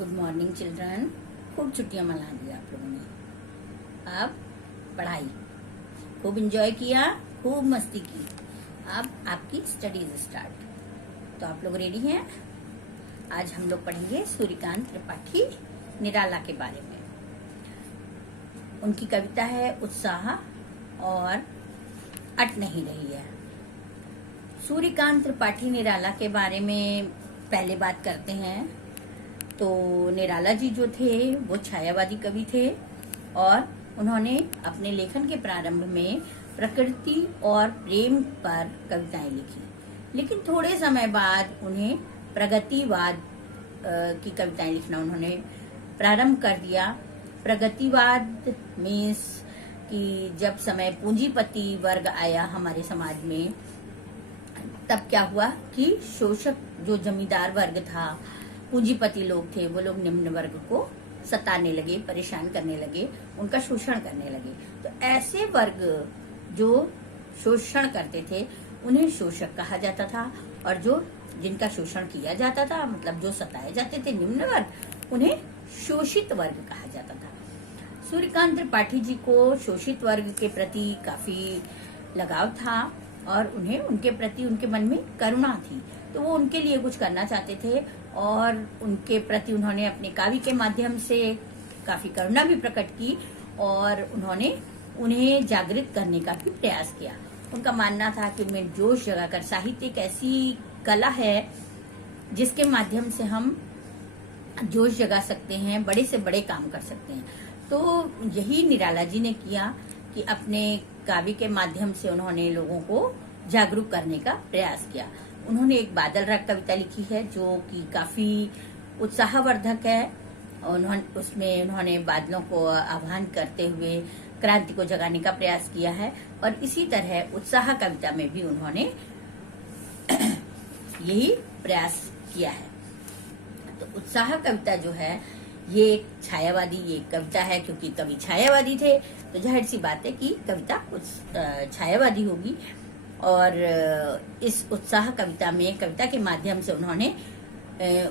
Good morning children. खूब छुट्टियां मना दी आप लोगों ने। अब पढ़ाई खूब एंजॉय किया, खूब मस्ती की। अब आपकी स्टडीज स्टार्ट। तो आप लोग रेडी हैं? आज हम लोग पढ़ेंगे सूर्यकांत त्रिपाठी निराला के बारे में। उनकी कविता है उत्साह और अट नहीं रही है। सूर्यकांत त्रिपाठी निराला के बारे में पहले बात करते हैं। तो निराला जी जो थे वो छायावादी कवि थे और उन्होंने अपने लेखन के प्रारंभ में प्रकृति और प्रेम पर कविताएं लिखी, लेकिन थोड़े समय बाद उन्हें प्रगतिवाद की कविताएं लिखना उन्होंने प्रारंभ कर दिया। प्रगतिवाद मीन्स कि जब समय पूंजीपति वर्ग आया हमारे समाज में, तब क्या हुआ कि शोषक जो जमींदार वर्ग था, पूंजीपति लोग थे, वो लोग निम्न वर्ग को सताने लगे, परेशान करने लगे, उनका शोषण करने लगे। तो ऐसे वर्ग जो शोषण करते थे उन्हें शोषक कहा जाता था, और जो जिनका शोषण किया जाता था, मतलब जो सताए जाते थे निम्न वर्ग, उन्हें शोषित वर्ग कहा जाता था। सूर्यकांत त्रिपाठी जी को शोषित वर्ग के प्रति काफी लगाव था और उन्हें उनके प्रति उनके मन में करुणा थी, तो वो उनके लिए कुछ करना चाहते थे और उनके प्रति उन्होंने अपने काव्य के माध्यम से काफी करुणा भी प्रकट की और उन्होंने उन्हें जागृत करने का भी प्रयास किया। उनका मानना था कि उनमें जोश जगाकर, साहित्य एक ऐसी कला है जिसके माध्यम से हम जोश जगा सकते हैं, बड़े से बड़े काम कर सकते हैं। तो यही निराला जी ने किया कि अपने काव्य के माध्यम से उन्होंने लोगों को जागरूक करने का प्रयास किया। उन्होंने एक बादल राग कविता लिखी है जो कि काफी उत्साहवर्धक है। उसमें उन्होंने बादलों को आह्वान करते हुए क्रांति को जगाने का प्रयास किया है, और इसी तरह उत्साह कविता में भी उन्होंने यही प्रयास किया है। तो उत्साह कविता जो है ये एक छायावादी ये कविता है, क्योंकि कवि छायावादी थे तो जाहिर सी बात है कि कविता कुछ छायावादी होगी। और इस उत्साह कविता में, कविता के माध्यम से उन्होंने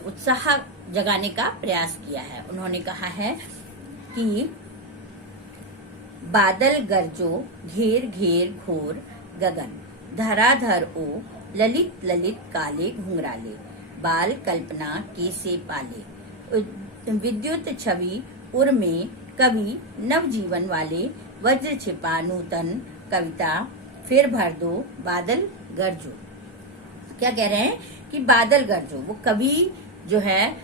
उत्साह जगाने का प्रयास किया है। उन्होंने कहा है कि बादल गरजो घेर घेर घोर गगन, धराधर ओ ललित ललित काले घुंघराले, बाल कल्पना कैसे पाले, विद्युत छवि उर में कवि नवजीवन वाले, वज्र छिपा नूतन कविता फिर भर दो बादल गरजो। क्या कह रहे हैं कि बादल गरजो, वो कवि जो है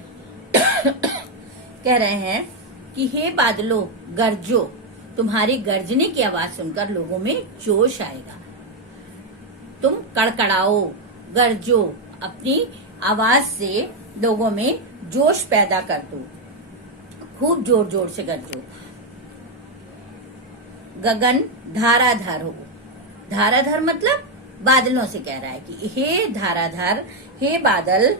कह रहे हैं कि हे बादलों गरजो, तुम्हारी गर्जने की आवाज सुनकर लोगों में जोश आएगा। तुम कड़कड़ाओ, गरजो, अपनी आवाज से लोगों में जोश पैदा कर दो, खूब जोर जोर से गरजो। गगन धाराधार हो, धाराधार मतलब बादलों से कह रहा है कि हे धाराधार, हे बादल,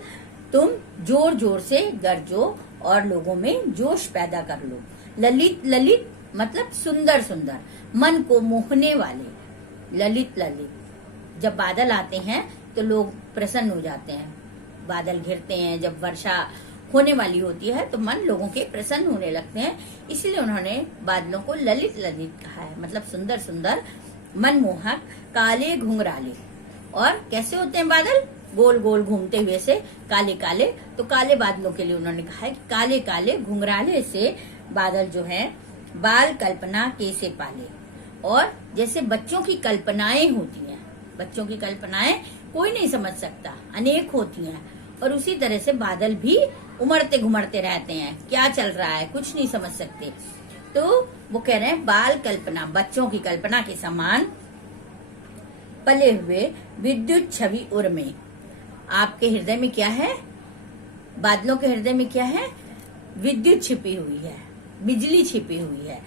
तुम जोर जोर से गरजो और लोगों में जोश पैदा कर लो। ललित ललित मतलब सुंदर सुंदर, मन को मोहने वाले। ललित ललित, जब बादल आते हैं तो लोग प्रसन्न हो जाते हैं। बादल घिरते हैं, जब वर्षा होने वाली होती है तो मन लोगों के प्रसन्न होने लगते हैं, इसलिए उन्होंने बादलों को ललित ललित कहा है, मतलब सुंदर सुंदर, मनमोहक, काले घुंघराले। और कैसे होते हैं बादल? गोल गोल घूमते हुए से काले काले। तो काले बादलों के लिए उन्होंने कहा है कि काले काले घुंघराले से बादल जो है, बाल कल्पना कैसे पाले। और जैसे बच्चों की कल्पनाएं होती हैं, बच्चों की कल्पनाएं कोई नहीं समझ सकता, अनेक होती हैं, और उसी तरह से बादल भी उमड़ते घुमड़ते रहते हैं, क्या चल रहा है कुछ नहीं समझ सकते। तो वो कह रहे हैं बाल कल्पना, बच्चों की कल्पना के समान पले हुए विद्युत छवि उर में। आपके हृदय में क्या है? बादलों के हृदय में क्या है? विद्युत छिपी हुई है, बिजली छिपी हुई है।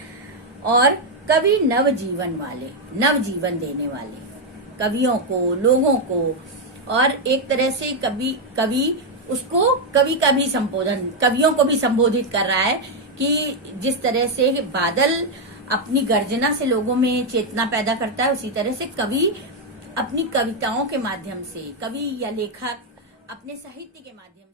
और कवि नवजीवन वाले, नवजीवन देने वाले कवियों को, लोगों को, और एक तरह से कवि उसको कवि का भी संबोधन, कवियों को भी संबोधित कर रहा है कि जिस तरह से बादल अपनी गर्जना से लोगों में चेतना पैदा करता है, उसी तरह से कवि अपनी कविताओं के माध्यम से, कवि या लेखक अपने साहित्य के माध्यम